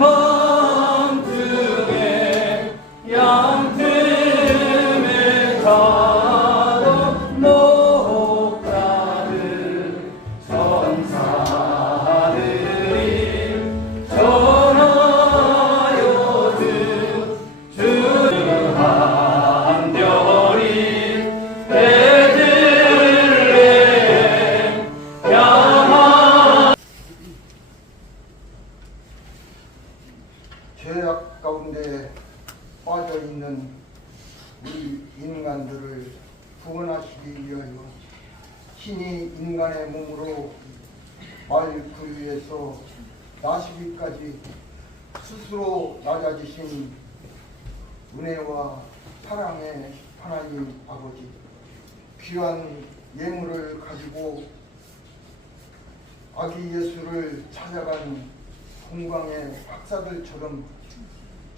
밤중에 양틈에 가도 목자들 천사들이 전하여 주는 한별이 베들레헴 향하. 죄악 가운데 빠져있는 우리 인간들을 구원하시기 위하여 신이 인간의 몸으로 말 구유에서 나시기까지 스스로 낮아지신 은혜와 사랑의 하나님 아버지, 귀한 예물을 가지고 아기 예수를 찾아간 동방의 박사들처럼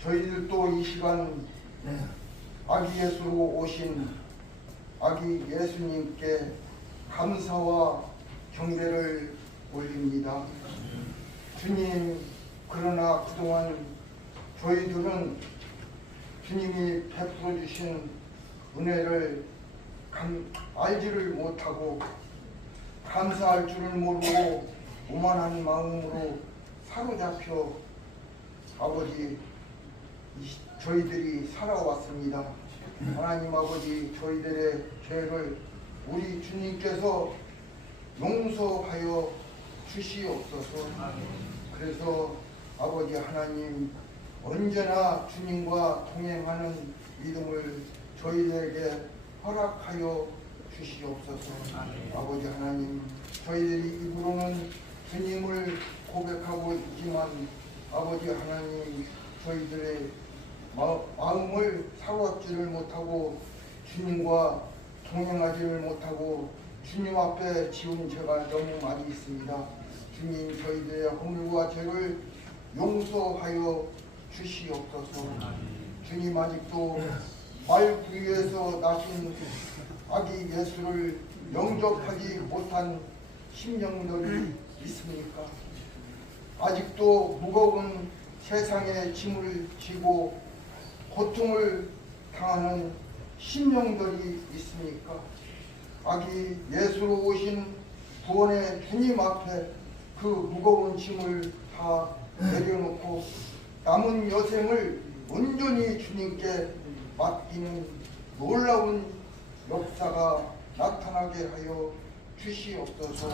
저희들도 이 시간 아기 예수로 오신 아기 예수님께 감사와 경배를 올립니다. 주님, 그러나 그동안 저희들은 주님이 베풀어 주신 은혜를 알지를 못하고 감사할 줄을 모르고 오만한 마음으로 사로잡혀 아버지 저희들이 살아왔습니다. 하나님 아버지, 저희들의 죄를 우리 주님께서 용서하여 주시옵소서. 그래서 아버지 하나님, 언제나 주님과 동행하는 믿음을 저희들에게 허락하여 주시옵소서. 아버지 하나님, 저희들이 입으로는 주님을 고백하고 있지만 아버지 하나님, 저희들의 마음을 사로잡지를 못하고 주님과 동행하지를 못하고 주님 앞에 지은 죄가 너무 많이 있습니다. 주님, 저희들의 허물과 죄를 용서하여 주시옵소서. 주님, 아직도 말 위에서 나신 아기 예수를 영접하지 못한 심령들이 있습니까? 아직도 무거운 세상의 짐을 지고 고통을 당하는 심령들이 있습니까? 아기 예수로 오신 구원의 주님 앞에 그 무거운 짐을 다 내려놓고 남은 여생을 온전히 주님께 맡기는 놀라운 역사가 나타나게 하여 주시옵소서.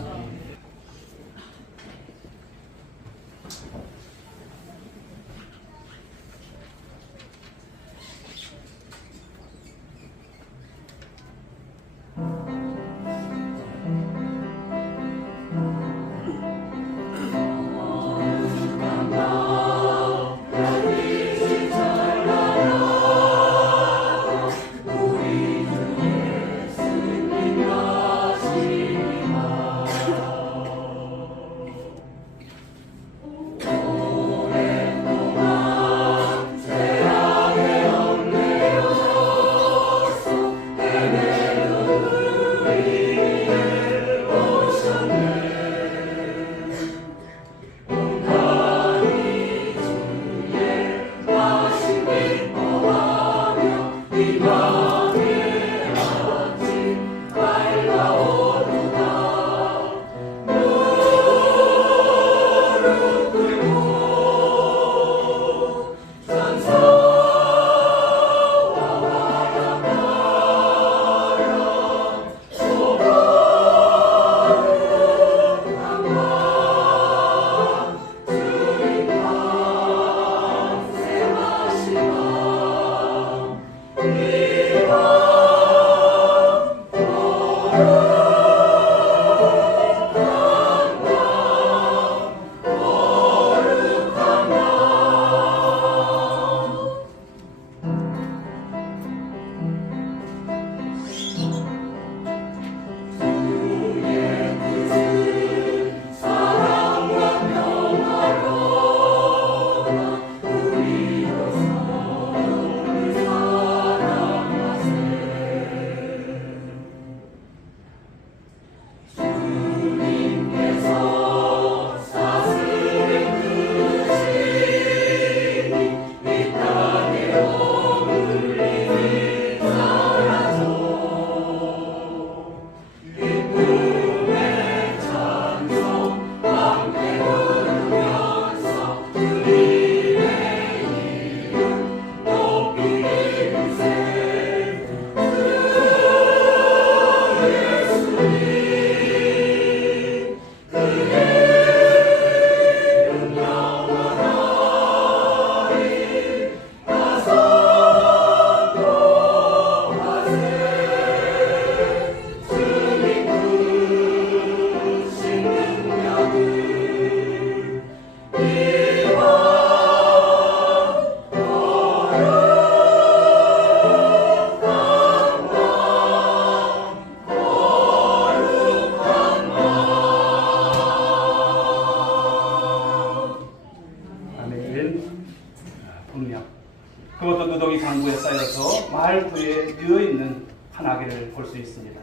누더기 강구에 쌓여서 마을 구에 누워있는 한 아기를 볼 수 있습니다.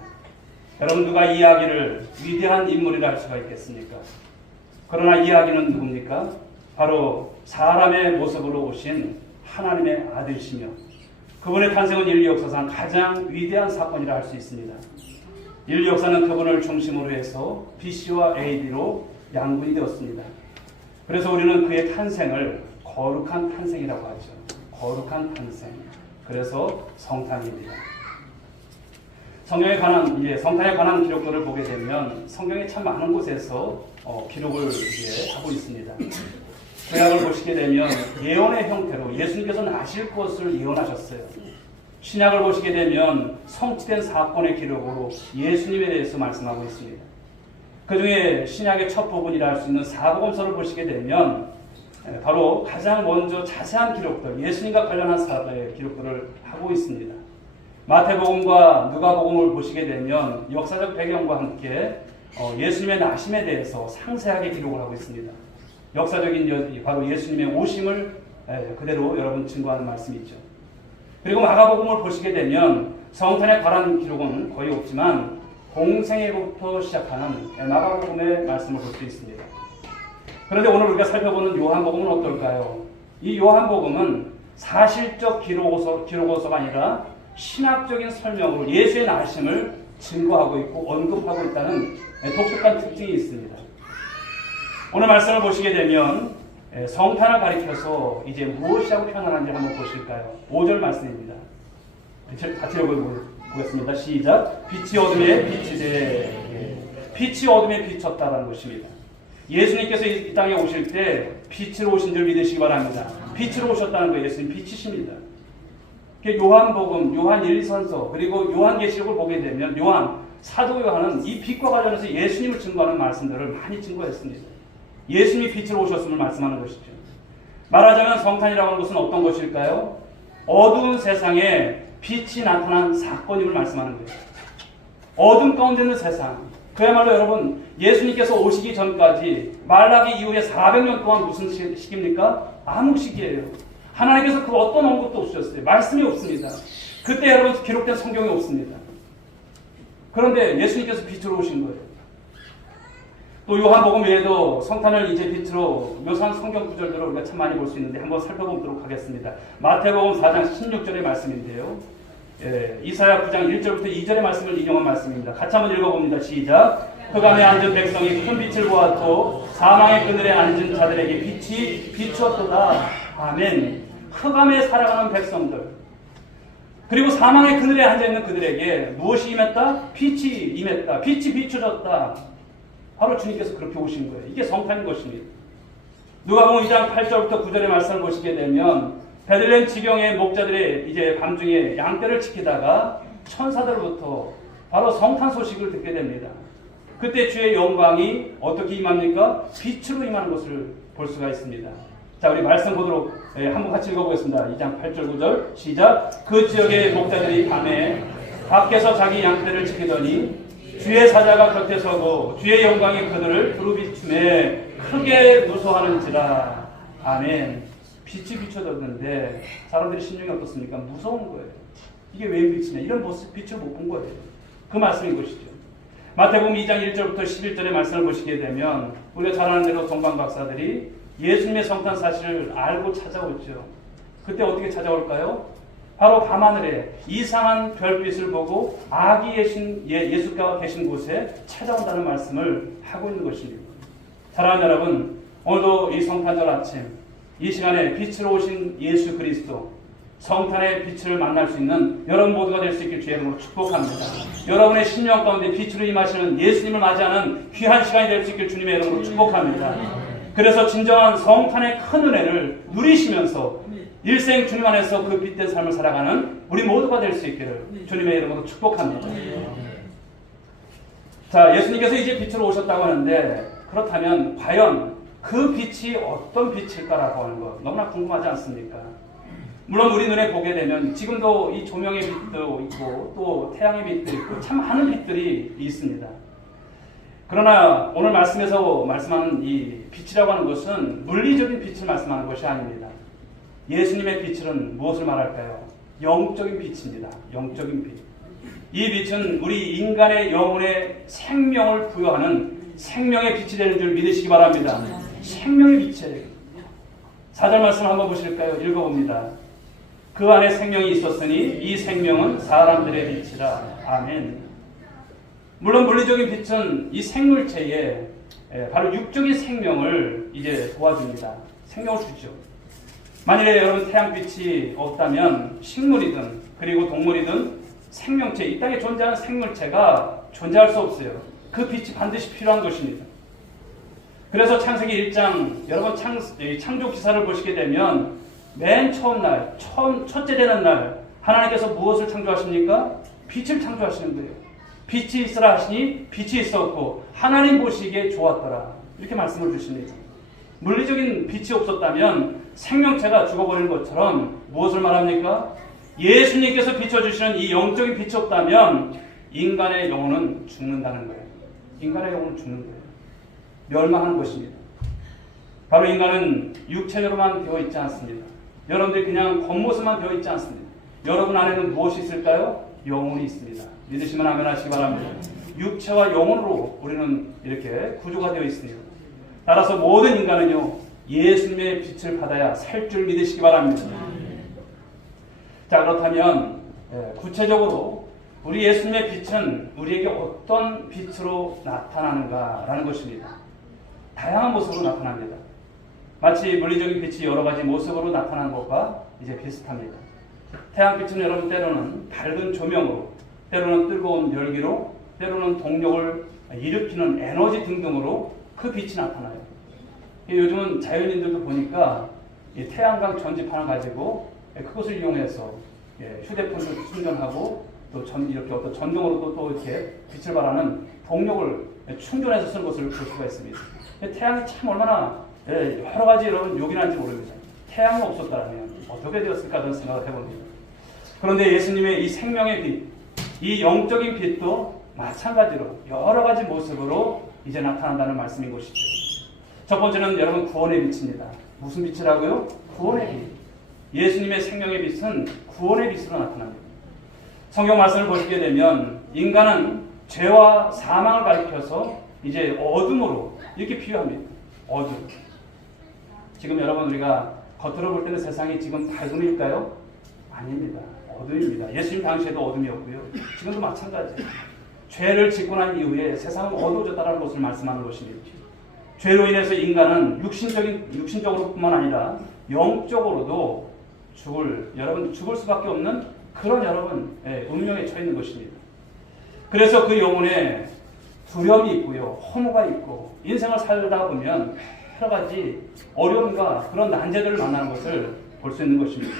여러분, 누가 이 아기를 위대한 인물이라 할 수가 있겠습니까? 그러나 이 아기는 누굽니까? 바로 사람의 모습으로 오신 하나님의 아들이시며 그분의 탄생은 인류 역사상 가장 위대한 사건이라 할 수 있습니다. 인류 역사는 그분을 중심으로 해서 BC와 AD로 양분이 되었습니다. 그래서 우리는 그의 탄생을 거룩한 탄생이라고 하죠. 거룩한 탄생. 그래서 성탄입니다. 성경에 관한 성탄에 관한 기록들을 보게 되면 성경에 참 많은 곳에서 기록을 하고 있습니다. 구약을 보시게 되면 예언의 형태로 예수님께서 나실 것을 예언하셨어요. 신약을 보시게 되면 성취된 사건의 기록으로 예수님에 대해서 말씀하고 있습니다. 그 중에 신약의 첫 부분이라 할 수 있는 사복음서를 보시게 되면 바로 가장 먼저 자세한 기록들, 예수님과 관련한 사례의 기록들을 하고 있습니다. 마태복음과 누가복음을 보시게 되면 역사적 배경과 함께 예수님의 나심에 대해서 상세하게 기록을 하고 있습니다. 역사적인 바로 예수님의 오심을 그대로 여러분 증거하는 말씀이죠. 그리고 마가복음을 보시게 되면 성탄에 관한 기록은 거의 없지만 공생애부터 시작하는 마가복음의 말씀을 볼 수 있습니다. 그런데 오늘 우리가 살펴보는 요한복음은 어떨까요? 이 요한복음은 사실적 기록어서가 아니라 신학적인 설명으로 예수의 나심을 증거하고 있고 언급하고 있다는 독특한 특징이 있습니다. 오늘 말씀을 보시게 되면 성탄을 가리켜서 이제 무엇이라고 표현하는지 한번 보실까요? 5절 말씀입니다. 같이 읽어보겠습니다. 시작. 빛이 어둠에 비치되 빛이 어둠에 비쳤다라는 것입니다. 예수님께서 이 땅에 오실 때 빛으로 오신 줄 믿으시기 바랍니다. 빛으로 오셨다는 거예요. 예수님 빛이십니다. 요한복음, 요한 1선서 그리고 요한계시록을 보게 되면 사도 요한은 이 빛과 관련해서 예수님을 증거하는 말씀들을 많이 증거했습니다. 예수님이 빛으로 오셨음을 말씀하는 것이죠. 말하자면 성탄이라고 하는 것은 어떤 것일까요? 어두운 세상에 빛이 나타난 사건임을 말씀하는 거예요. 어둠 가운데 있는 세상. 그야말로 여러분, 예수님께서 오시기 전까지 말라기 이후에 400년 동안 무슨 시기입니까? 암흑시기예요. 하나님께서 그 어떤 언급도 없으셨어요. 말씀이 없습니다. 그때 여러분 기록된 성경이 없습니다. 그런데 예수님께서 빛으로 오신 거예요. 또 요한복음 외에도 성탄을 이제 빛으로 묘사한 성경 구절들을 우리가 참 많이 볼 수 있는데 한번 살펴보도록 하겠습니다. 마태복음 4장 16절의 말씀인데요. 이사야 9장 1절부터 2절의 말씀을 인용한 말씀입니다. 같이 한번 읽어봅니다. 시작. 흑암에 앉은 백성이 큰 빛을 보았고 사망의 그늘에 앉은 자들에게 빛이 비추었도다. 아멘. 흑암에 살아가는 백성들 그리고 사망의 그늘에 앉아있는 그들에게 무엇이 임했다? 빛이 임했다. 빛이 비춰졌다. 바로 주님께서 그렇게 오신 거예요. 이게 성탄인 것입니다. 누가복음 2장 8절부터 9절의 말씀을 보시게 되면 베들레헴 지경의 목자들의 이제 밤중에 양떼를 지키다가 천사들로부터 바로 성탄 소식을 듣게 됩니다. 그때 주의 영광이 어떻게 임합니까? 빛으로 임하는 것을 볼 수가 있습니다. 자, 우리 말씀 보도록 한번 같이 읽어보겠습니다. 2장 8절 9절 시작. 그 지역의 목자들이 밤에 밖에서 자기 양떼를 지키더니 주의 사자가 곁에 서고 주의 영광이 그들을 부르비춤에 크게 무서워하는지라. 아멘. 빛이 비춰졌는데 사람들이 심령이 어떻습니까? 무서운 거예요. 이게 왜 빛이냐? 이런 모습 빛을 못 본 거예요. 그 말씀인 것이죠. 마태복음 2장 1절부터 11절의 말씀을 보시게 되면 우리가 잘 아는 대로 동방 박사들이 예수님의 성탄 사실을 알고 찾아오죠. 그때 어떻게 찾아올까요? 바로 밤하늘에 이상한 별빛을 보고 아기 예수가 계신 곳에 찾아온다는 말씀을 하고 있는 것입니다. 사랑하는 여러분, 오늘도 이 성탄절 아침 이 시간에 빛으로 오신 예수 그리스도 성탄의 빛을 만날 수 있는 여러분 모두가 될 수 있길 주의 이름으로 축복합니다. 여러분의 심령 가운데 빛으로 임하시는 예수님을 맞이하는 귀한 시간이 될 수 있길 주님의 이름으로 축복합니다. 그래서 진정한 성탄의 큰 은혜를 누리시면서 일생 주님 안에서 그 빛된 삶을 살아가는 우리 모두가 될 수 있기를 주님의 이름으로 축복합니다. 자, 예수님께서 이제 빛으로 오셨다고 하는데 그렇다면 과연 그 빛이 어떤 빛일까라고 하는 것 너무나 궁금하지 않습니까? 물론 우리 눈에 보게 되면 지금도 이 조명의 빛도 있고 또 태양의 빛도 있고 참 많은 빛들이 있습니다. 그러나 오늘 말씀에서 말씀하는 이 빛이라고 하는 것은 물리적인 빛을 말씀하는 것이 아닙니다. 예수님의 빛은 무엇을 말할까요? 영적인 빛입니다. 영적인 빛. 이 빛은 우리 인간의 영혼에 생명을 부여하는 생명의 빛이 되는 줄 믿으시기 바랍니다. 생명의 빛이에요. 4절 말씀 한번 보실까요? 읽어봅니다. 그 안에 생명이 있었으니 이 생명은 사람들의 빛이라. 아멘. 물론 물리적인 빛은 이 생물체에 바로 육적인 생명을 이제 도와줍니다. 생명을 주죠. 만일에 여러분 태양빛이 없다면 식물이든 그리고 동물이든 생명체, 이 땅에 존재하는 생물체가 존재할 수 없어요. 그 빛이 반드시 필요한 것입니다. 그래서 창세기 1장 여러분 창조 기사를 보시게 되면 맨 처음 날, 첫째 되는 날 하나님께서 무엇을 창조하십니까? 빛을 창조하시는 거예요. 빛이 있으라 하시니 빛이 있었고 하나님 보시기에 좋았더라. 이렇게 말씀을 주십니다. 물리적인 빛이 없었다면 생명체가 죽어버리는 것처럼 무엇을 말합니까? 예수님께서 비춰주시는 이 영적인 빛이 없다면 인간의 영혼은 죽는다는 거예요. 인간의 영혼은 죽는 거예요. 멸망하는 것입니다. 바로 인간은 육체로만 되어 있지 않습니다. 여러분들이 그냥 겉모습만 되어 있지 않습니다. 여러분 안에는 무엇이 있을까요? 영혼이 있습니다. 믿으시면 아멘 하시기 바랍니다. 육체와 영혼으로 우리는 이렇게 구조가 되어 있습니다. 따라서 모든 인간은요, 예수님의 빛을 받아야 살 줄 믿으시기 바랍니다. 자, 그렇다면 구체적으로 우리 예수님의 빛은 우리에게 어떤 빛으로 나타나는가라는 것입니다. 다양한 모습으로 나타납니다. 마치 물리적인 빛이 여러 가지 모습으로 나타나는 것과 이제 비슷합니다. 태양빛은 여러분 때로는 밝은 조명으로, 때로는 뜨거운 열기로, 때로는 동력을 일으키는 에너지 등등으로 그 빛이 나타나요. 요즘은 자연인들도 보니까 태양광 전지판을 가지고 그것을 이용해서 휴대폰도 충전하고 또 이렇게 어떤 전동으로도 또 이렇게 빛을 발하는 동력을 충전해서 쓰는 것을 볼 수가 있습니다. 태양이 참 얼마나 여러 가지 여러분 요긴한지 모릅니다. 태양이 없었다면 어떻게 되었을까 그런 생각을 해봅니다. 그런데 예수님의 이 생명의 빛, 이 영적인 빛도 마찬가지로 여러 가지 모습으로 이제 나타난다는 말씀인 것이죠. 첫 번째는 여러분 구원의 빛입니다. 무슨 빛이라고요? 구원의 빛. 예수님의 생명의 빛은 구원의 빛으로 나타납니다. 성경 말씀을 보시게 되면 인간은 죄와 사망을 가리켜서 이제 어둠으로 이렇게 비유합니다. 어둠. 지금 여러분 우리가 겉으로 볼 때는 세상이 지금 밝음일까요? 아닙니다. 어둠입니다. 예수님 당시에도 어둠이었고요. 지금도 마찬가지예요. 죄를 짓고 난 이후에 세상은 어두워졌다는 것을 말씀하는 것입니다. 죄로 인해서 인간은 육신적으로뿐만 아니라 영적으로도 죽을 수밖에 없는 그런 여러분 운명에 처해 있는 것입니다. 그래서 그 영혼에 두려움이 있고요, 허무가 있고 인생을 살다 보면 여러 가지 어려움과 그런 난제들을 만나는 것을 볼 수 있는 것입니다.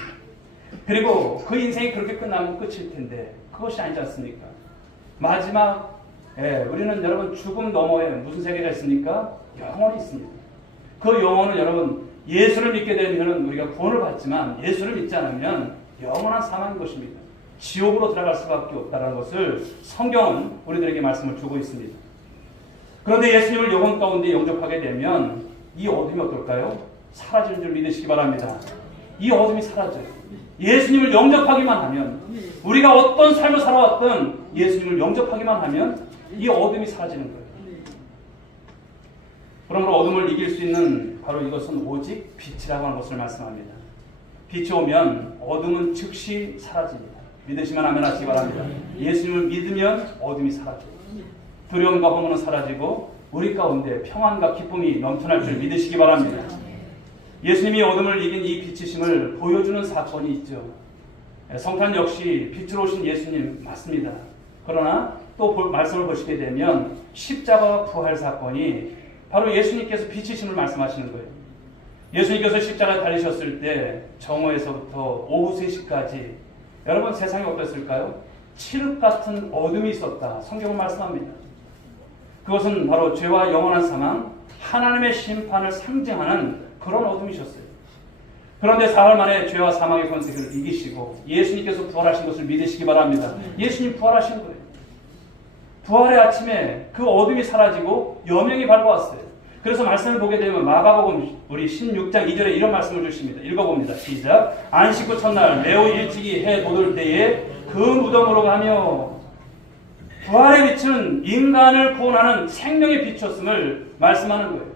그리고 그 인생이 그렇게 끝나면 끝일 텐데 그것이 아니지 않습니까? 마지막 우리는 여러분 죽음 너머에 무슨 세계가 있습니까? 영혼이 있습니다. 그 영혼은 여러분 예수를 믿게 되면 우리가 구원을 받지만 예수를 믿지 않으면 영원한 사망인 것입니다. 지옥으로 들어갈 수밖에 없다는 것을 성경은 우리들에게 말씀을 주고 있습니다. 그런데 예수님을 영혼 가운데 영접하게 되면 이 어둠이 어떨까요? 사라지는 줄 믿으시기 바랍니다. 이 어둠이 사라져요. 예수님을 영접하기만 하면 우리가 어떤 삶을 살아왔든 예수님을 영접하기만 하면 이 어둠이 사라지는 거예요. 그러므로 어둠을 이길 수 있는 바로 이것은 오직 빛이라고 하는 것을 말씀합니다. 빛이 오면 어둠은 즉시 사라집니다. 믿으시면 아멘 하시기 바랍니다. 예수님을 믿으면 어둠이 사라져요. 두려움과 허무는 사라지고 우리 가운데 평안과 기쁨이 넘쳐날 줄 믿으시기 바랍니다. 예수님이 어둠을 이긴 이 빛이심을 보여주는 사건이 있죠. 성탄 역시 빛으로 오신 예수님 맞습니다. 그러나 또 말씀을 보시게 되면 십자가와 부활 사건이 바로 예수님께서 빛이심을 말씀하시는 거예요. 예수님께서 십자가에 달리셨을 때 정오에서부터 오후 3시까지 여러분 세상이 어땠을까요? 칠흑 같은 어둠이 있었다. 성경은 말씀합니다. 그것은 바로 죄와 영원한 사망, 하나님의 심판을 상징하는 그런 어둠이셨어요. 그런데 사흘 만에 죄와 사망의 권세를 이기시고 예수님께서 부활하신 것을 믿으시기 바랍니다. 예수님 부활하신 거예요. 부활의 아침에 그 어둠이 사라지고 여명이 밝아왔어요. 그래서 말씀을 보게 되면 마가복음 우리 16장 2절에 이런 말씀을 주십니다. 읽어봅니다. 시작. 안식 후 첫날 매우 일찍이 해 돋을 때에 그 무덤으로 가며 부활의 빛은 인간을 구원하는 생명의 빛이었음을 말씀하는 거예요.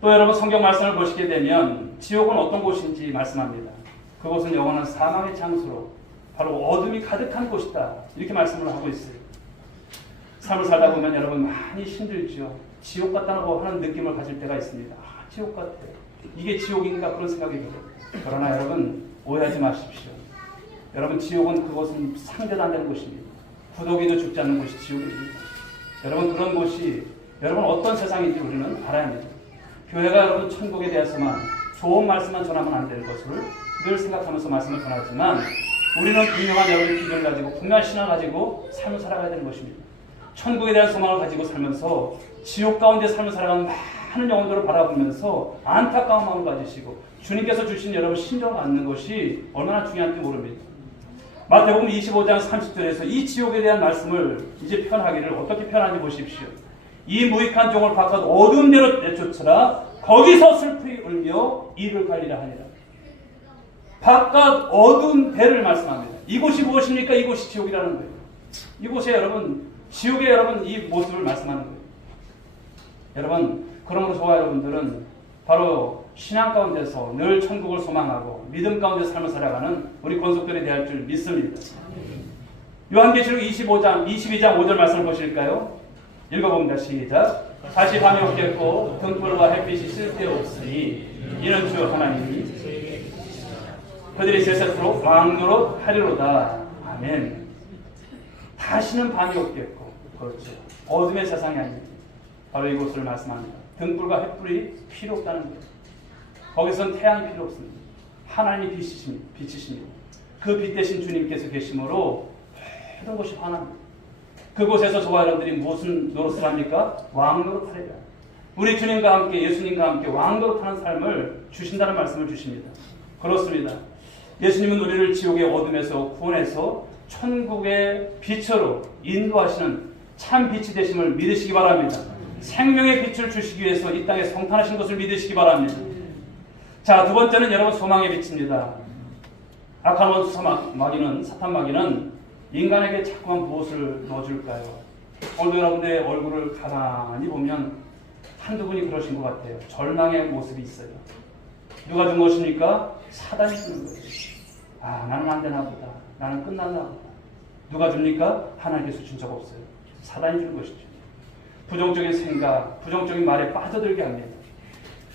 또 여러분 성경 말씀을 보시게 되면 지옥은 어떤 곳인지 말씀합니다. 그곳은 영원한 사망의 장소로 바로 어둠이 가득한 곳이다. 이렇게 말씀을 하고 있어요. 삶을 살다 보면 여러분 많이 힘들죠. 지옥 같다고 하는 느낌을 가질 때가 있습니다. 지옥 같아. 이게 지옥인가 그런 생각이 들어요. 그러나 여러분 오해하지 마십시오. 여러분 지옥은 그것은 상대도 안 되는 곳입니다. 구더기도 죽지 않는 곳이 지옥입니다. 여러분 그런 곳이 여러분 어떤 세상인지 우리는 알아야 합니다. 교회가 여러분 천국에 대해서만 좋은 말씀만 전하면 안 되는 것을 늘 생각하면서 말씀을 전하지만 우리는 분명한 여러분의 기준을 가지고 분명한 신앙을 가지고 삶을 살아가야 되는 것입니다. 천국에 대한 소망을 가지고 살면서 지옥 가운데 삶을 살아가는 많은 영혼들을 바라보면서 안타까운 마음을 가지시고 주님께서 주신 여러분 신정을 갖는 것이 얼마나 중요한지 모릅니다. 마태복음 25장 30절에서 이 지옥에 대한 말씀을 이제 표현하기를 어떻게 표현하는지 보십시오. 이 무익한 종을 바깥 어두운 데로 내쫓으라. 거기서 슬프게 울며 이를 갈리라 하니라. 바깥 어두운 데를 말씀합니다. 이곳이 무엇입니까? 이곳이 지옥이라는 거예요. 이곳에 여러분 지옥의 여러분 이 모습을 말씀하는 거예요. 여러분 그러므로 저와 여러분들은 바로 신앙 가운데서 늘 천국을 소망하고 믿음 가운데 삶을 살아가는 우리 권속들이 되할 줄 믿습니다. 요한계시록 22장 5절 말씀을 보실까요? 읽어봅니다. 시작. 다시 밤이 오겠고 등불과 햇빛이 쓸데없으니 이는 주 하나님이 그들이 세세토록 왕노릇 하리로다. 아멘. 다시는 밤이 없겠고, 그렇죠. 어둠의 세상이 아닙니다. 바로 이곳을 말씀합니다. 등불과 햇불이 필요 없다는 거예요. 거기선 태양이 필요 없습니다. 하나님이 빛이십니다. 그 빛 대신 주님께서 계심으로 모든 것이 환합니다. 그곳에서 저와 여러분들이 무슨 노릇을 합니까? 왕노릇하리라. 우리 주님과 함께 예수님과 함께 왕노릇하는 삶을 주신다는 말씀을 주십니다. 그렇습니다. 예수님은 우리를 지옥의 어둠에서 구원해서 천국의 빛으로 인도하시는 참 빛이 되심을 믿으시기 바랍니다. 생명의 빛을 주시기 위해서 이 땅에 성탄하신 것을 믿으시기 바랍니다. 자, 두 번째는 여러분 소망의 빛입니다. 악한 원수 마귀는 사탄 마귀는 인간에게 자꾸만 무엇을 넣어줄까요? 오늘 여러분들의 얼굴을 가만히 보면 한두 분이 그러신 것 같아요. 절망의 모습이 있어요. 누가 준 것입니까? 사단이 주는 거예요. 아, 나는 안 되나 보다. 나는 끝났나 보다. 누가 줍니까? 하나님께서 준 적 없어요. 사단이 주는 것이죠. 부정적인 생각, 부정적인 말에 빠져들게 합니다.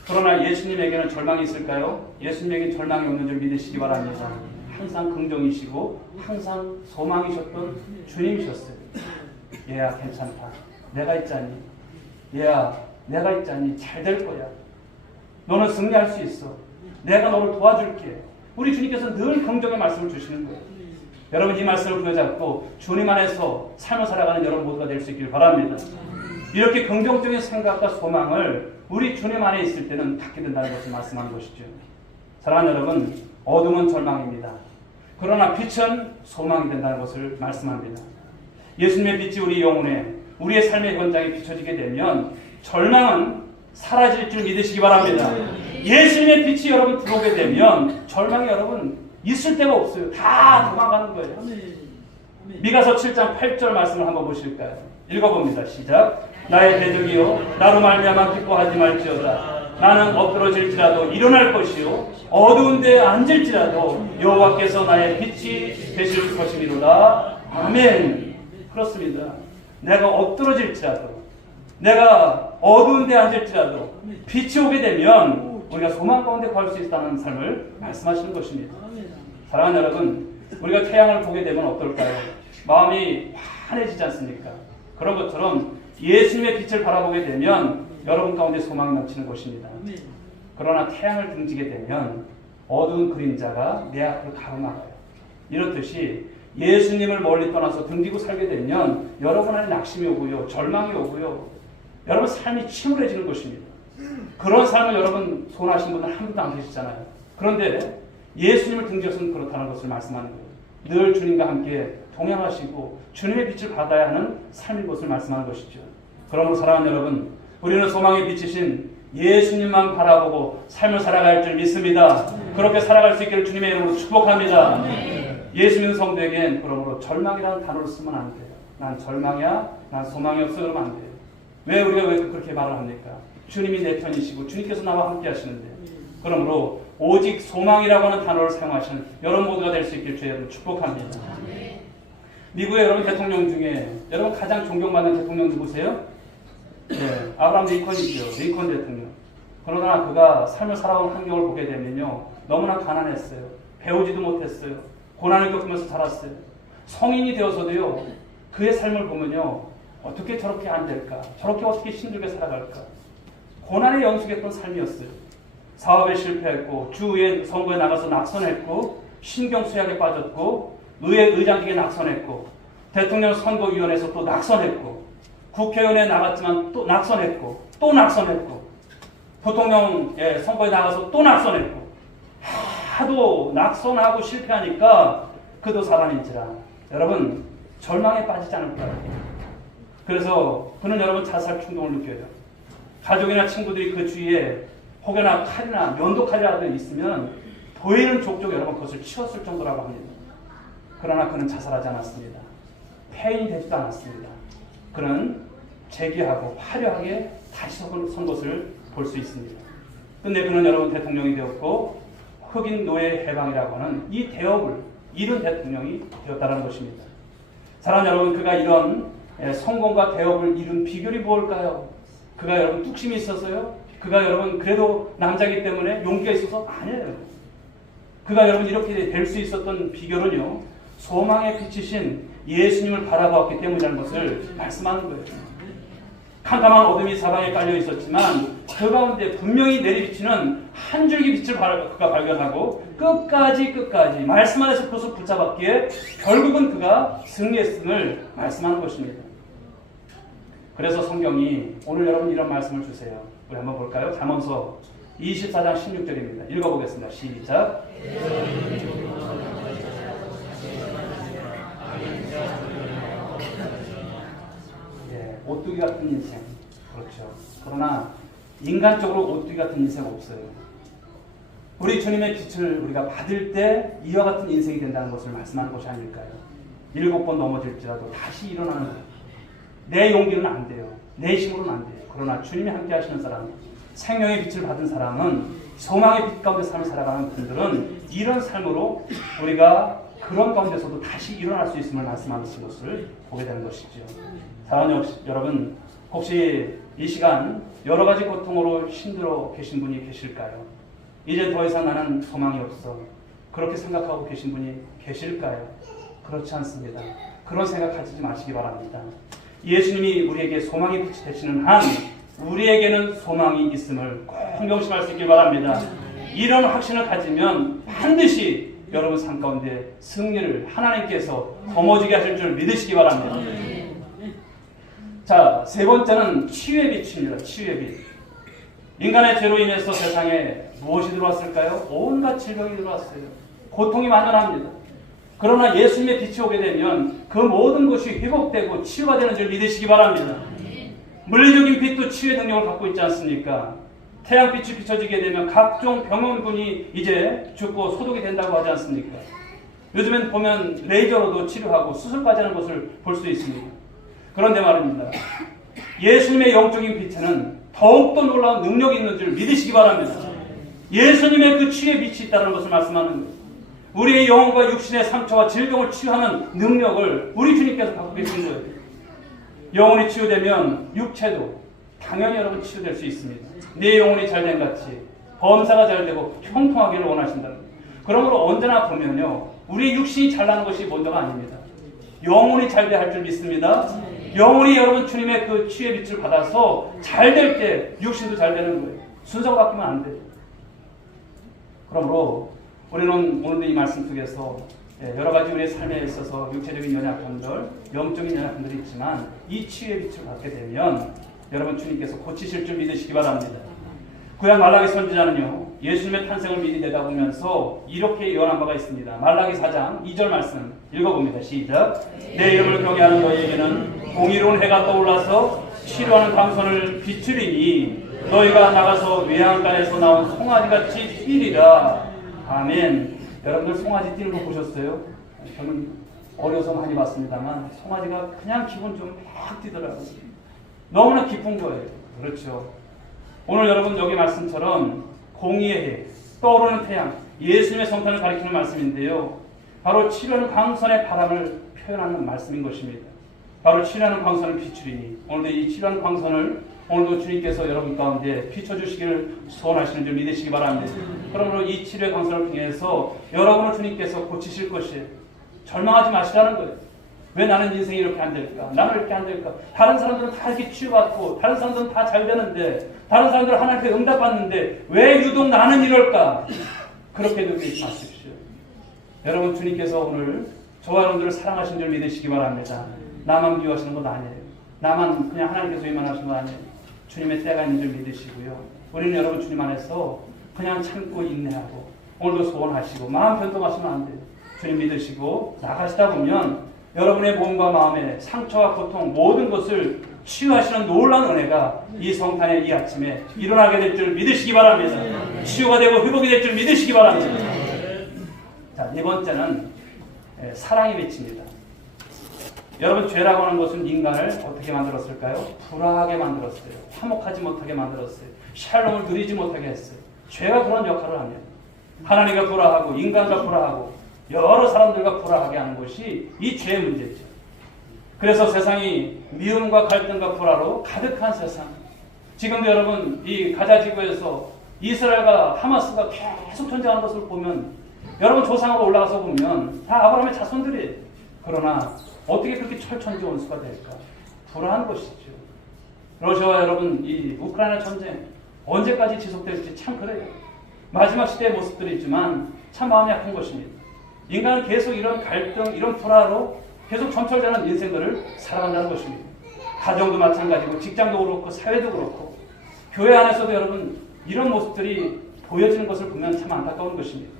그러나 예수님에게는 절망이 있을까요? 예수님에게 절망이 없는 줄 믿으시기 바랍니다. 항상 긍정이시고 항상 소망이셨던 주님이셨어요. 얘야 괜찮다. 내가 있잖니. 얘야 내가 있잖니. 잘 될 거야. 너는 승리할 수 있어. 내가 너를 도와줄게. 우리 주님께서 늘 긍정의 말씀을 주시는 거예요. 여러분 이 말씀을 부여잡고 주님 안에서 삶을 살아가는 여러분 모두가 될 수 있기를 바랍니다. 이렇게 긍정적인 생각과 소망을 우리 주님 안에 있을 때는 갖게 된다는 것을 말씀하는 것이죠. 사랑하는 여러분, 어둠은 절망입니다. 그러나 빛은 소망이 된다는 것을 말씀합니다. 예수님의 빛이 우리 영혼에 우리의 삶의 현장에 비춰지게 되면 절망은 사라질 줄 믿으시기 바랍니다. 예수님의 빛이 여러분 들어오게 되면 절망이 여러분 있을 데가 없어요. 다 도망가는 거예요. 미가서 7장 8절 말씀을 한번 보실까요? 읽어봅니다. 시작. 나의 대적이요 나로 말미암아 기뻐하지 말지어다. 나는 엎드러질지라도 일어날 것이요 어두운 데에 앉을지라도 여호와께서 나의 빛이 되실 것이니로다. 아멘. 그렇습니다. 내가 엎드러질지라도 내가 어두운 데 앉을지라도 빛이 오게 되면 우리가 소망 가운데 갈 수 있다는 삶을 말씀하시는 것입니다. 사랑하는 여러분, 우리가 태양을 보게 되면 어떨까요? 마음이 환해지지 않습니까? 그런 것처럼 예수님의 빛을 바라보게 되면 여러분 가운데 소망이 넘치는 것입니다. 그러나 태양을 등지게 되면 어두운 그림자가 내 앞을 가로막아요. 이렇듯이 예수님을 멀리 떠나서 등지고 살게 되면 여러분 안에 낙심이 오고요, 절망이 오고요, 여러분 삶이 침울해지는 것입니다. 그런 삶을 여러분 소원하신 분은 한 분도 안 계시잖아요. 그런데 예수님을 등지어서는 그렇다는 것을 말씀하는 거예요. 늘 주님과 함께 동행하시고 주님의 빛을 받아야 하는 삶인 것을 말씀하는 것이죠. 그러므로 사랑하는 여러분, 우리는 소망에 비치신 예수님만 바라보고 삶을 살아갈 줄 믿습니다. 그렇게 살아갈 수 있기를 주님의 이름으로 축복합니다. 예수 믿는 성도에겐 그러므로 절망이라는 단어를 쓰면 안 돼요. 난 절망이야, 난 소망이 없어 그러면 안 돼요. 왜 그렇게 말을 합니까? 주님이 내 편이시고 주님께서 나와 함께 하시는데. 그러므로 오직 소망이라고 하는 단어를 사용하시는 여러분 모두가 될 수 있길 주의 이름으로 축복합니다. 미국의 여러분 대통령 중에 여러분 가장 존경받는 대통령 누구세요? 네, 아브라함 링컨이죠. 링컨 대통령. 그러나 그가 삶을 살아온 환경을 보게 되면요, 너무나 가난했어요. 배우지도 못했어요. 고난을 겪으면서 자랐어요. 성인이 되어서도요, 그의 삶을 보면요, 어떻게 저렇게 안 될까? 저렇게 어떻게 힘들게 살아갈까? 고난에 연속했던 삶이었어요. 사업에 실패했고, 주의 선거에 나가서 낙선했고, 신경쇠약에 빠졌고, 의장직에 낙선했고, 대통령 선거위원회에서 또 낙선했고, 국회의원에 나갔지만 또 낙선했고, 또 낙선했고, 부통령 선거에 나가서 또 낙선했고, 하도 낙선하고 실패하니까 그도 사람인지라 여러분 절망에 빠지지 않을까요? 그래서 그는 여러분 자살 충동을 느껴요. 가족이나 친구들이 그 주위에 혹여나 칼이나 면도칼이라도 있으면 보이는 족족 여러분 그것을 치웠을 정도라고 합니다. 그러나 그는 자살하지 않았습니다. 폐인이 되지도 않았습니다. 그는 재기하고 화려하게 다시 선 것을 볼 수 있습니다. 근데 그는 여러분 대통령이 되었고 흑인 노예 해방이라고 하는 이 대업을 이룬 대통령이 되었다는 것입니다. 사랑하는 여러분, 그가 이런 성공과 대업을 이룬 비결이 무엇일까요? 그가 여러분 뚝심이 있어서요? 그가 여러분 그래도 남자이기 때문에 용기가 있어서? 아니에요. 그가 여러분 이렇게 될 수 있었던 비결은요, 소망에 비치신 예수님을 바라보았기 때문이라는 것을 말씀하는 거예요. 캄캄한 어둠이 사방에 깔려 있었지만 그 가운데 분명히 내리비치는 한 줄기 빛을 그가 발견하고 끝까지 말씀 안에서 그것을 붙잡았기에 결국은 그가 승리했음을 말씀하는 것입니다. 그래서 성경이 오늘 여러분 이런 말씀을 주세요. 우리 한번 볼까요? 잠언서 24장 16절입니다. 읽어보겠습니다. 시작. 오뚜기 같은 인생. 그렇죠. 그러나 인간적으로 오뚜기 같은 인생 없어요. 우리 주님의 빛을 우리가 받을 때 이와 같은 인생이 된다는 것을 말씀하는 것이 아닐까요? 7번 넘어질지라도 다시 일어나는 거예요. 내 용기는 안 돼요. 내 힘으로는 안 돼요. 그러나 주님이 함께 하시는 사람, 생명의 빛을 받은 사람은, 소망의 빛 가운데 삶을 살아가는 분들은 이런 삶으로 우리가 그런 가운데서도 다시 일어날 수 있음을 말씀하는 것을 보게 되는 것이죠. 사랑하는 여러분, 혹시 이 시간 여러 가지 고통으로 힘들어 계신 분이 계실까요? 이제 더 이상 나는 소망이 없어. 그렇게 생각하고 계신 분이 계실까요? 그렇지 않습니다. 그런 생각 가지지 마시기 바랍니다. 예수님이 우리에게 소망의 빛이 되시는 한 우리에게는 소망이 있음을 꼭 명심할 수 있길 바랍니다. 이런 확신을 가지면 반드시 여러분 삶 가운데 승리를 하나님께서 거머쥐게 하실 줄 믿으시기 바랍니다. 자, 세 번째는 치유의 빛입니다. 치유의 빛. 인간의 죄로 인해서 세상에 무엇이 들어왔을까요? 온갖 질병이 들어왔어요. 고통이 만연합니다. 그러나 예수님의 빛이 오게 되면 그 모든 것이 회복되고 치유가 되는 줄 믿으시기 바랍니다. 물리적인 빛도 치유의 능력을 갖고 있지 않습니까? 태양빛이 비춰지게 되면 각종 병원군이 이제 죽고 소독이 된다고 하지 않습니까? 요즘엔 보면 레이저로도 치료하고 수술까지 하는 것을 볼 수 있습니다. 그런데 말입니다. 예수님의 영적인 빛에는 더욱더 놀라운 능력이 있는 줄 믿으시기 바랍니다. 예수님의 그 치유의 빛이 있다는 것을 말씀하는 거예요. 우리의 영혼과 육신의 상처와 질병을 치유하는 능력을 우리 주님께서 갖고 계신 거예요. 영혼이 치유되면 육체도 당연히 여러분 치유될 수 있습니다. 내 영혼이 잘된 같이 범사가 잘되고 형통하기를 원하신다는 거예요. 그러므로 언제나 보면요, 우리 육신이 잘나는 것이 먼저가 아닙니다. 영혼이 잘돼야 할 줄 믿습니다. 영혼이 여러분 주님의 그 치유의 빛을 받아서 잘될 때 육신도 잘되는 거예요. 순서가 바뀌면 안 돼요. 그러므로 우리는 오늘도 이 말씀 속에서 여러 가지 우리의 삶에 있어서 육체적인 연약함들, 영적인 연약함들이 있지만 이 치유의 빛을 받게 되면 여러분 주님께서 고치실 줄 믿으시기 바랍니다. 구약 말라기 선지자는요, 예수님의 탄생을 미리 내다보면서 이렇게 예언한 바가 있습니다. 말라기 4장 2절 말씀 읽어봅니다. 시작. 내 이름을 경외하는 너희에게는 공의로운 해가 떠올라서 치료하는 광선을 비추리니 너희가 나가서 외양간에서 나온 송아지같이 뛰리라. 아멘. 여러분들 송아지 뛰는 거 보셨어요? 저는 어려서 많이 봤습니다만 송아지가 그냥 기분 좀 막 뛰더라고요. 너무나 기쁜 거예요. 그렇죠. 오늘 여러분 여기 말씀처럼 공의의 해, 떠오르는 태양, 예수님의 성탄을 가리키는 말씀인데요. 바로 치료하는 광선의 바람을 표현하는 말씀인 것입니다. 바로 치료하는 광선을 비추리니 오늘도 이 치료하는 광선을 오늘도 주님께서 여러분 가운데 비춰주시기를 소원하시는 줄 믿으시기 바랍니다. 그러므로 이 치료의 광선을 통해서 여러분을 주님께서 고치실 것이에요. 절망하지 마시라는 거예요. 왜 나는 인생이 이렇게 안 될까? 나는 이렇게 안 될까? 다른 사람들은 다 이렇게 치유받고 다른 사람들은 다 잘 되는데 다른 사람들은 하나님께 응답받는데 왜 유독 나는 이럴까? 그렇게 느끼지 마십시오. 여러분 주님께서 오늘 저와 여러분들을 사랑하신 줄 믿으시기 바랍니다. 나만 미워하시는 건 아니에요. 나만 그냥 하나님께서 위만하시는 건 아니에요. 주님의 때가 있는 줄 믿으시고요. 우리는 여러분 주님 안에서 그냥 참고 인내하고 오늘도 소원하시고 마음 변동하시면 안 돼요. 주님 믿으시고 나가시다 보면 여러분의 몸과 마음의 상처와 고통 모든 것을 치유하시는 놀라운 은혜가 이 성탄의 이 아침에 일어나게 될 줄 믿으시기 바랍니다. 치유가 되고 회복이 될 줄 믿으시기 바랍니다. 자, 네 번째는 사랑의 빛입니다. 여러분 죄라고 하는 것은 인간을 어떻게 만들었을까요? 불화하게 만들었어요. 화목하지 못하게 만들었어요. 샬롬을 누리지 못하게 했어요. 죄가 그런 역할을 합니다. 하나님과 불화하고 인간과 불화하고 여러 사람들과 불화하게 하는 것이 이 죄의 문제죠. 그래서 세상이 미움과 갈등과 불화로 가득한 세상. 지금도 여러분 이 가자 지구에서 이스라엘과 하마스가 계속 전쟁하는 것을 보면 여러분 조상으로 올라가서 보면 다 아브라함의 자손들이에요. 그러나 어떻게 그렇게 철천지 원수가 될까? 불화한 것이죠. 러시아와 여러분 이 우크라이나 전쟁 언제까지 지속될지 참 그래요. 마지막 시대의 모습들이 있지만 참 마음이 아픈 것입니다. 인간은 계속 이런 갈등, 이런 불화로 계속 점철되는 인생들을 살아간다는 것입니다. 가정도 마찬가지고 직장도 그렇고 사회도 그렇고 교회 안에서도 여러분 이런 모습들이 보여지는 것을 보면 참 안타까운 것입니다.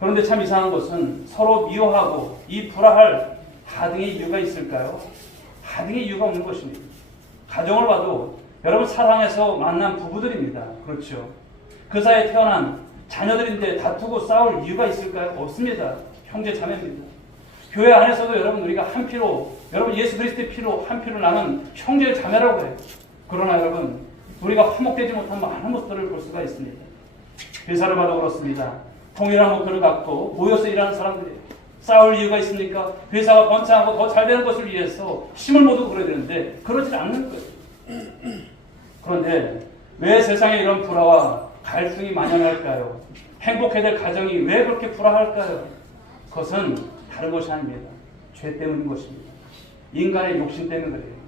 그런데 참 이상한 것은 서로 미워하고 이 불화할 하등의 이유가 있을까요? 하등의 이유가 없는 것입니다. 가정을 봐도 여러분 사랑해서 만난 부부들입니다. 그렇죠. 그 사이에 태어난 자녀들인데 다투고 싸울 이유가 있을까요? 없습니다. 형제 자매입니다. 교회 안에서도 여러분 우리가 한 피로 여러분 예수 그리스도의 피로 한 피로 나는 형제 자매라고 해요. 그러나 여러분 우리가 화목되지 못한 많은 모습들을 볼 수가 있습니다. 회사를 봐도 그렇습니다. 동일한 목표를 갖고 모여서 일하는 사람들이 싸울 이유가 있습니까? 회사가 번창하고 더 잘 되는 것을 위해서 힘을 모두 그려야 되는데 그러지 않는 거예요. 그런데 왜 세상에 이런 불화와 갈등이 만연할까요? 행복해야 될 가정이 왜 그렇게 불화할까요? 그것은 다른 것이 아닙니다. 죄 때문인 것입니다. 인간의 욕심 때문에 그래요.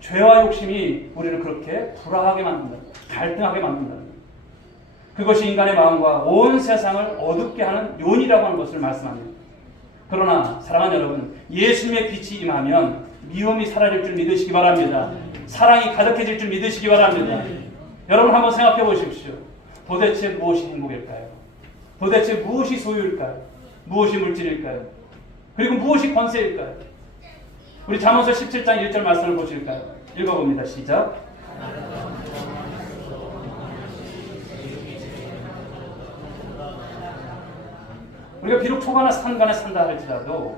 죄와 욕심이 우리를 그렇게 불화하게 만든다. 갈등하게 만든다. 그것이 인간의 마음과 온 세상을 어둡게 하는 요인이라고 하는 것을 말씀합니다. 그러나 사랑하는 여러분, 예수님의 빛이 임하면 미움이 사라질 줄 믿으시기 바랍니다. 사랑이 가득해질 줄 믿으시기 바랍니다. 여러분 한번 생각해 보십시오. 도대체 무엇이 행복일까요? 도대체 무엇이 소유일까요? 무엇이 물질일까요? 그리고 무엇이 권세일까요? 우리 잠언서 17장 1절 말씀을 보실까요? 읽어봅니다. 시작. 우리가 비록 초가나 산간에 산다 할지라도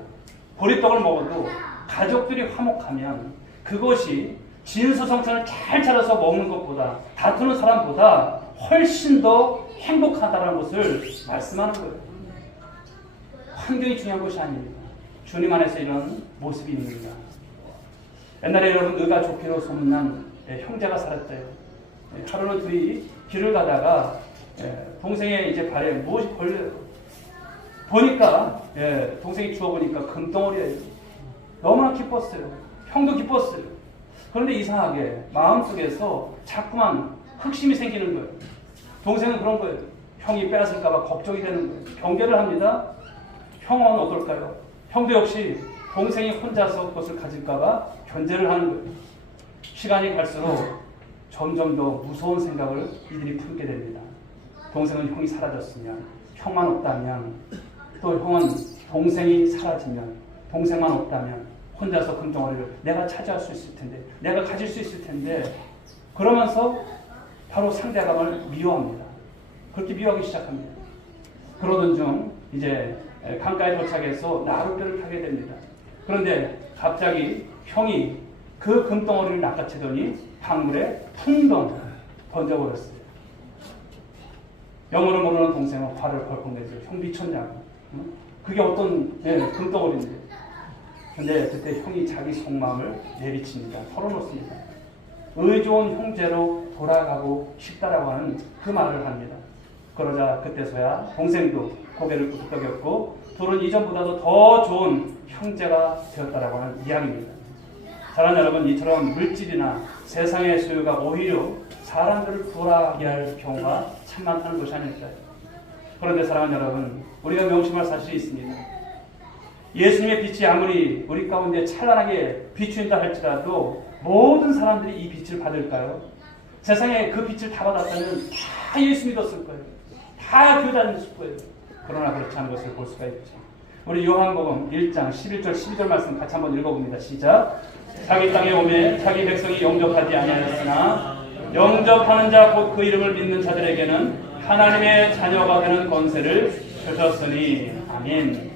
보리떡을 먹어도 가족들이 화목하면 그것이 진수성찬을 잘 차려서 먹는 것보다 다투는 사람보다 훨씬 더 행복하다는 것을 말씀하는 거예요. 환경이 중요한 것이 아닙니다. 주님 안에서 이런 모습이 있는가. 옛날에 여러분 의가 좋기로 소문난 형제가 살았대요. 하루는 둘이 길을 가다가 동생의 이제 발에 무엇이 걸려요. 보니까 동생이 주워보니까 금덩어리예요. 너무나 기뻤어요. 형도 기뻤어요. 그런데 이상하게 마음속에서 자꾸만 흑심이 생기는 거예요. 동생은 그런 거예요. 형이 빼앗을까봐 걱정이 되는 거예요. 경계를 합니다. 형은 어떨까요? 형도 역시 동생이 혼자서 그것을 가질까봐 견제를 하는 거예요. 시간이 갈수록 점점 더 무서운 생각을 이들이 품게 됩니다. 동생은 형이 사라졌으면, 형만 없다면, 또 형은 동생이 사라지면, 동생만 없다면 혼자서 금덩어리를 내가 차지할 수 있을 텐데, 내가 가질 수 있을 텐데, 그러면서 바로 상대방을 미워합니다. 그렇게 미워하기 시작합니다. 그러던 중 이제 강가에 도착해서 나룻배를 타게 됩니다. 그런데 갑자기 형이 그 금덩어리를 낚아채더니 강물에 풍덩 던져버렸어요. 영어를 모르는 동생은 화를 벌컥 내죠. 형 미쳤냐고. 그게 어떤 금덩어리인데. 근데 그때 형이 자기 속마음을 내비칩니다. 털어놓습니다. 의 좋은 형제로 돌아가고 싶다라고 하는 그 말을 합니다. 그러자 그때서야 동생도 고개를 끄덕였고 둘은 이전보다도 더 좋은 형제가 되었다라고 하는 이야기입니다. 사랑하는 여러분, 이처럼 물질이나 세상의 소유가 오히려 사람들을 돌아가게 할 경우가 참 많다는 것이 아닐까요? 그런데 사랑하는 여러분, 우리가 명심할 사실이 있습니다. 예수님의 빛이 아무리 우리 가운데 찬란하게 비추인다 할지라도 모든 사람들이 이 빛을 받을까요? 세상에 그 빛을 다 받았다면 다 예수 믿었을 거예요. 다 교회 다녔을 거예요. 그러나 그렇지 않은 것을 볼 수가 있죠. 우리 요한복음 1장 11절 12절 말씀 같이 한번 읽어봅니다. 시작. 자기 땅에 오매 자기 백성이 영접하지 아니하였으나 영접하는 자 곧 그 이름을 믿는 자들에게는 하나님의 자녀가 되는 권세를 주셨으니 아멘.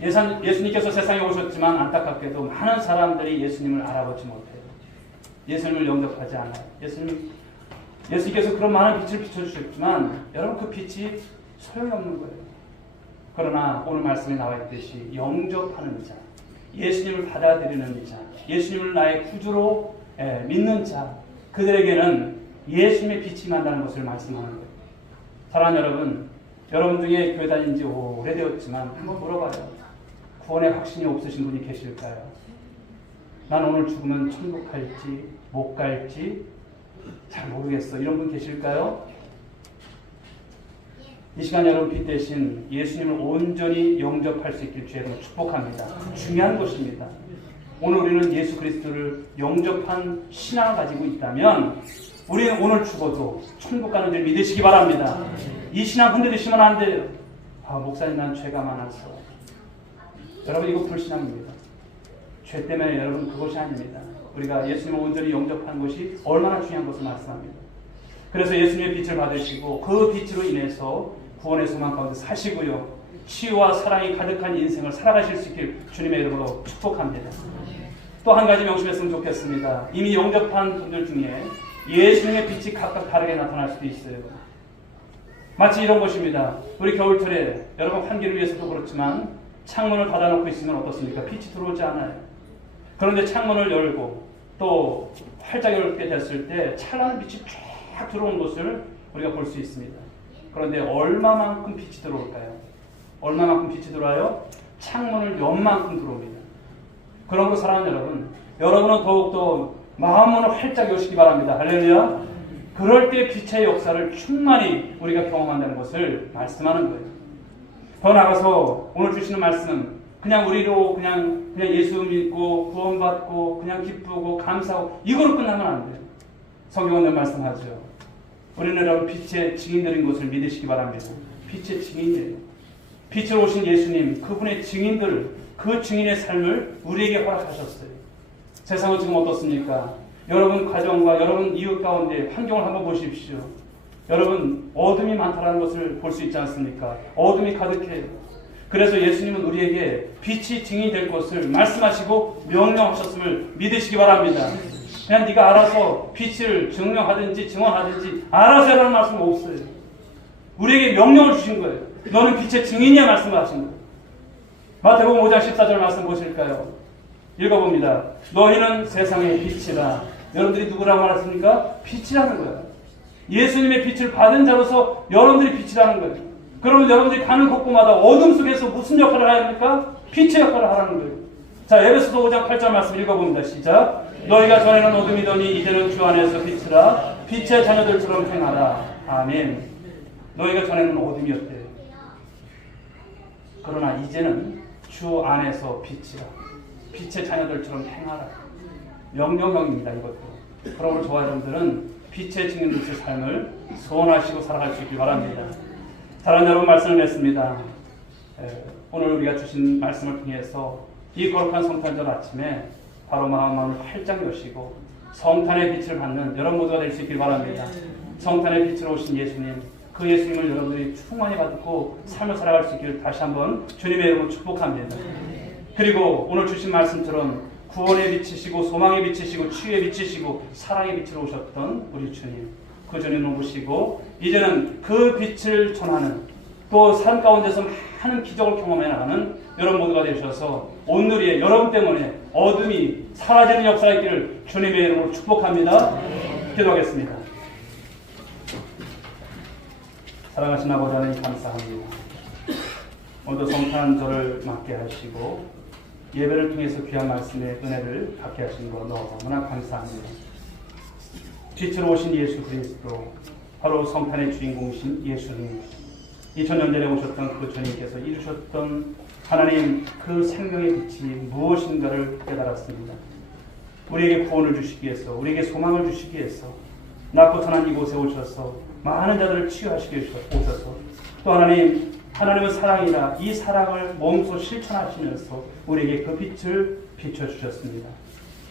예수님께서 세상에 오셨지만 안타깝게도 많은 사람들이 예수님을 알아보지 못해요. 예수님을 영접하지 않아요. 예수님께서 그런 많은 빛을 비춰주셨지만 여러분 그 빛이 소용이 없는 거예요. 그러나 오늘 말씀에 나와 있듯이 영접하는 자, 예수님을 받아들이는 자, 예수님을 나의 구주로 믿는 자, 그들에게는 예수님의 빛이 임한다는 것을 말씀하는 거예요. 사랑하는 여러분, 여러분 중에 교회 다닌 지 오래되었지만 한번 물어봐요. 구원의 확신이 없으신 분이 계실까요? 난 오늘 죽으면 천국 갈지 못 갈지 잘 모르겠어. 이런 분 계실까요? 이 시간 여러분 빛 대신 예수님을 온전히 영접할 수 있길 주의 이름으로 축복합니다. 중요한 것입니다. 오늘 우리는 예수 그리스도를 영접한 신앙을 가지고 있다면 우리는 오늘 죽어도 천국 가는 줄 믿으시기 바랍니다. 이 신앙 흔들리시면 안 돼요. 목사님 난 죄가 많아서. 여러분 이거 불신앙입니다. 죄 때문에 여러분 그것이 아닙니다. 우리가 예수님을 온전히 영접하는 것이 얼마나 중요한 것을 말씀합니다. 그래서 예수님의 빛을 받으시고 그 빛으로 인해서 구원의 소망 가운데 사시고요. 치유와 사랑이 가득한 인생을 살아가실 수 있길 주님의 이름으로 축복합니다. 또 한 가지 명심했으면 좋겠습니다. 이미 영접한 분들 중에 예수님의 빛이 각각 다르게 나타날 수도 있어요. 마치 이런 것입니다. 우리 겨울철에 여러분 환기를 위해서도 그렇지만 창문을 닫아놓고 있으면 어떻습니까? 빛이 들어오지 않아요. 그런데 창문을 열고 또 활짝 열게 됐을 때 찬란한 빛이 쫙 들어온 것을 우리가 볼 수 있습니다. 그런데 얼마만큼 빛이 들어올까요? 얼마만큼 빛이 들어와요? 창문을 연 만큼 들어옵니다. 그러므로 사랑하는 여러분, 여러분은 더욱더 마음문을 활짝 여시기 바랍니다. 할렐루야. 그럴 때 빛의 역사를 충만히 우리가 경험한다는 것을 말씀하는 거예요. 더 나아가서 오늘 주시는 말씀, 그냥 우리로 그냥 예수 믿고 구원받고 그냥 기쁘고 감사하고 이거로 끝나면 안 돼요. 성경은 말씀하죠. 우리는 여러분 빛의 증인들인 것을 믿으시기 바랍니다. 빛의 증인이에요. 빛으로 오신 예수님, 그분의 증인들, 그 증인의 삶을 우리에게 허락하셨어요. 세상은 지금 어떻습니까? 여러분 가정과 여러분 이웃 가운데 환경을 한번 보십시오. 여러분 어둠이 많다는 것을 볼 수 있지 않습니까? 어둠이 가득해요. 그래서 예수님은 우리에게 빛이 증인이 될 것을 말씀하시고 명령하셨음을 믿으시기 바랍니다. 그냥 네가 알아서 빛을 증명하든지 증언하든지 알아서 하라는 말씀은 없어요. 우리에게 명령을 주신 거예요. 너는 빛의 증인이야 말씀을 하신 거예요. 마태복음 5장 14절 말씀 보실까요? 읽어봅니다. 너희는 세상의 빛이라. 여러분들이 누구라고 말했습니까? 빛이라는 거예요. 예수님의 빛을 받은 자로서 여러분들이 빛이라는 거예요. 그러면 여러분들이 가는 곳곳마다 어둠 속에서 무슨 역할을 해야 합니까? 빛의 역할을 하라는 거예요. 자, 에베소서 5장 8절 말씀 읽어봅니다. 시작. 너희가 전에는 어둠이더니 이제는 주 안에서 빛이라. 빛의 자녀들처럼 행하라. 아멘. 너희가 전에는 어둠이었대요. 그러나 이제는 주 안에서 빛이라. 빛의 자녀들처럼 행하라. 명령형입니다. 이것도. 그러므로 저와 여러분들은 빛의 증인으로서의 삶을 소원하시고 살아갈 수 있길 바랍니다. 사랑하는 여러분 말씀을 맺습니다. 오늘 우리가 주신 말씀을 통해서 이 거룩한 성탄절 아침에 바로 마음을 활짝 여시고 성탄의 빛을 받는 여러분 모두가 될 수 있길 바랍니다. 성탄의 빛으로 오신 예수님, 그 예수님을 여러분들이 충만히 받고 삶을 살아갈 수 있기를 다시 한번 주님의 이름으로 축복합니다. 그리고 오늘 주신 말씀처럼 구원의 빛이시고 소망의 빛이시고 치유의 빛이시고 사랑의 빛으로 오셨던 우리 주님, 그 주님을 보시고 이제는 그 빛을 전하는, 또 삶 가운데서 많은 기적을 경험해 나가는 여러분 모두가 되셔서 오늘의 여러분 때문에 어둠이 사라지는 역사가 있기를 주님의 이름으로 축복합니다. 기도하겠습니다. 사랑하신 아버지 하나님 감사합니다. 오늘도 성탄절을 맞게 하시고 예배를 통해서 귀한 말씀의 은혜를 받게 하신 것 너무나 감사합니다. 빛으로 오신 예수 그리스도, 바로 성탄의 주인공이신 예수님, 2000년 전에 오셨던 그 주님께서 이루셨던 하나님 그 생명의 빛이 무엇인가를 깨달았습니다. 우리에게 구원을 주시기 위해서, 우리에게 소망을 주시기 위해서 낮고 천한 이곳에 오셔서 많은 자들을 치유하시기 위해서 오셔서, 또 하나님은 사랑이라 이 사랑을 몸소 실천하시면서 우리에게 그 빛을 비춰주셨습니다.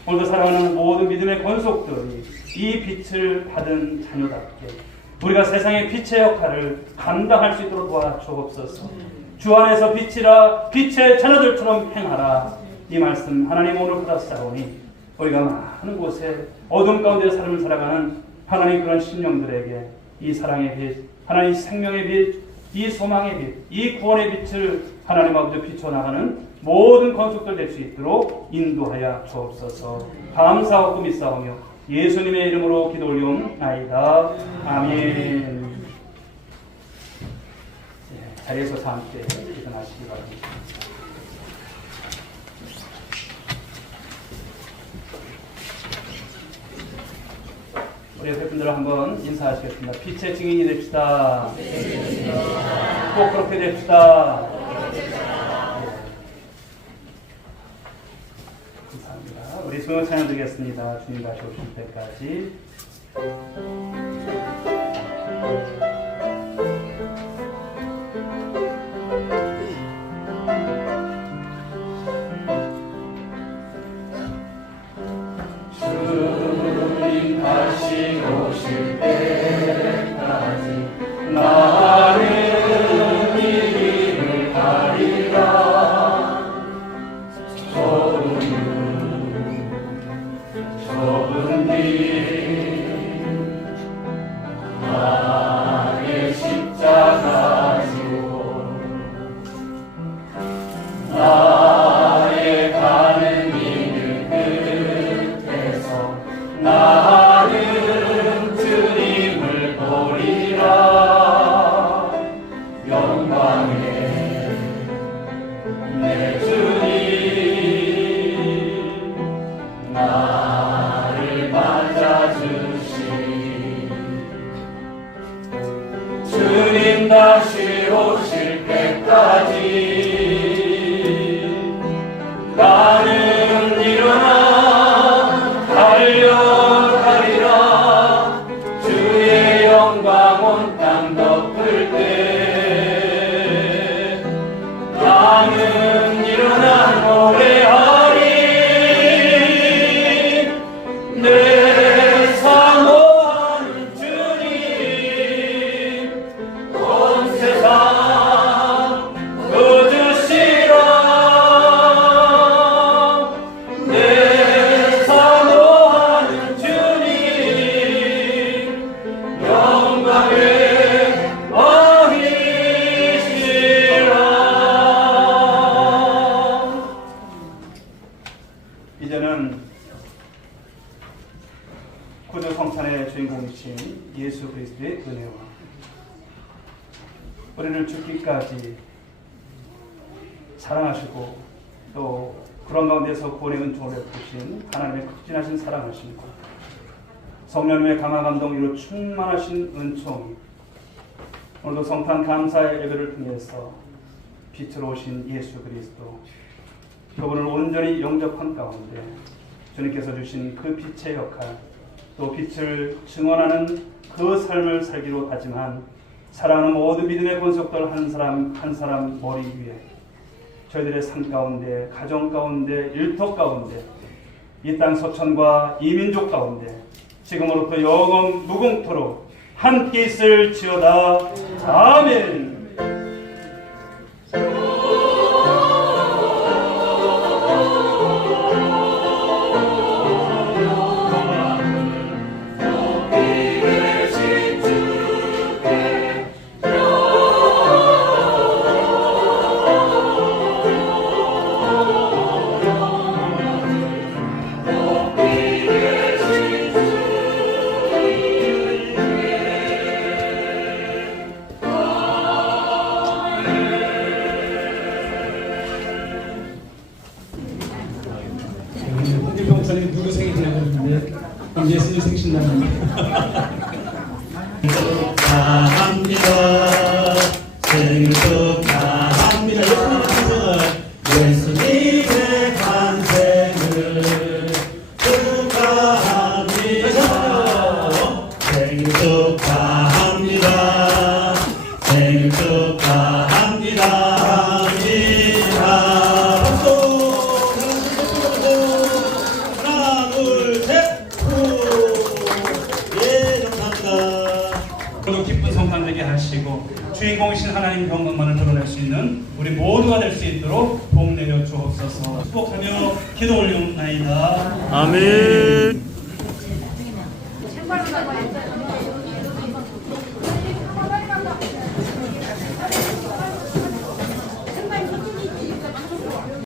오늘도 사랑하는 모든 믿음의 권속들이 이 빛을 받은 자녀답게 우리가 세상의 빛의 역할을 감당할 수 있도록 도와주옵소서. 주 안에서 빛이라 빛의 자녀들처럼 행하라. 이 말씀 하나님 오늘 받았사오니 우리가 많은 곳에 어둠 가운데 삶을 살아가는 하나님 그런 심령들에게 이 사랑의 빛, 하나님 생명의 빛, 이 소망의 빛, 이 구원의 빛을 하나님 아버지 비춰나가는 모든 건축들 될 수 있도록 인도하여 주옵소서. 감사하고 믿사오며 예수님의 이름으로 기도 올리옵나이다. 아멘. 자리에서 함께 일어나시기 바랍니다. 우리 옆에 분들 한번 인사하시겠습니다. 빛의 증인이 됩시다. 꼭 그렇게 됩시다. 감사합니다. 우리 수요 찬양 드리겠습니다. 주님 다시 오실 때까지. 주님 다시 오실 때까지 나는 이 길을 가리라. 좁은 길 나의 십자가 지고 나의 가는 길 끝에서 나는 주님을 보리라. 영광의 내 주님 나를 맞아주시. 주님 다시 오실 때까지 나는 일어나 달려가리라. 주의 영광 온 땅 덮을 때 나는 일어나 노래하리. 내 사모하는 주님 온 세상 거두시라. 내 사모하는 주님 영광의 왕이시라. 이제는 구주 성탄의 주인공이신 예수 그리스도의 은혜와 우리를 죽기까지 사랑하시고 또 그런 가운데서 구원의 은총을 베푸신 하나님의 극진하신 사랑하심과 성령님의 강화 감동으로 충만하신 은총이 오늘도 성탄 감사의 예배를 통해서 빛으로 오신 예수 그리스도, 그분을 온전히 영접한 가운데 주님께서 주신 그 빛의 역할, 또 빛을 증언하는 그 삶을 살기로 다짐한 사랑하는 모든 믿음의 권속들 한 사람 한 사람 머리 위에 저희들의 삶 가운데, 가정 가운데, 일터 가운데, 이 땅 서천과 이민족 가운데 지금으로부터 영원 무궁토록 함께 있을지어다. 아멘. 홍길동 목사님 누구 생일이라고 그러는데 예수님 생신납니다. 축하합니다. 생일 축하합니다. 예수님의 탄생을 축하합니다. 생일 축하합니다. 생일 축하합니다. 하나, 둘, 셋. 예, 감사합니다. 모두 기쁜 성탄 되게 하시고 주인공이신 하나님 경건만을 드러낼 수 있는 우리 모두가 될 수 있도록 복 내려 주옵소서. 축복하며 기도 올리옵나이다. 아멘. 생활을 하고